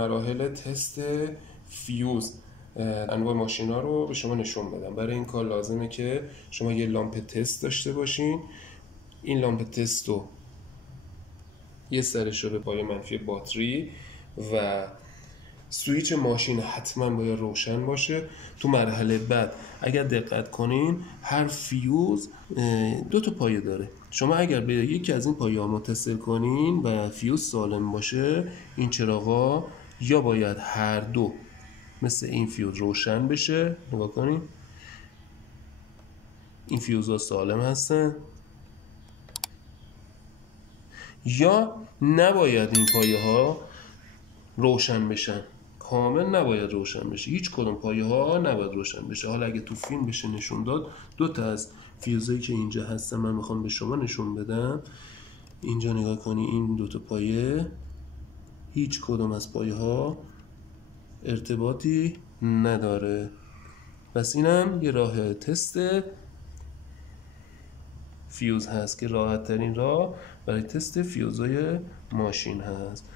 مراحل تست فیوز انواع ماشینا رو به شما نشون بدم. برای این کار لازمه که شما یه لامپ تست داشته باشین. این لامپ تست رو یه سرش رو به پای منفی باتری و سویچ ماشین حتما باید روشن باشه. تو مرحله بعد اگر دقت کنین هر فیوز 2 تا پایه داره. شما اگر به یکی از این پایه ها متصل کنین و فیوز سالم باشه، این چراغا یا باید هر دو مثل این فیوز روشن بشه، نگاه کنین این فیوزها سالم هستن، یا نباید این پایه ها روشن بشن، کامل نباید روشن بشه. هیچ کدوم پایه ها نباید روشن بشه. حالا اگه تو فیلم بشه نشون داد، 2 تا از فیوزایی که اینجا هستن من میخوام به شما نشون بدم. اینجا نگاه کنی این 2 تا پایه، هیچ کدوم از پایه ها ارتباطی نداره. پس اینم یه راه تست فیوز هست که راحت ترین راه برای تست فیوزهای ماشین هست.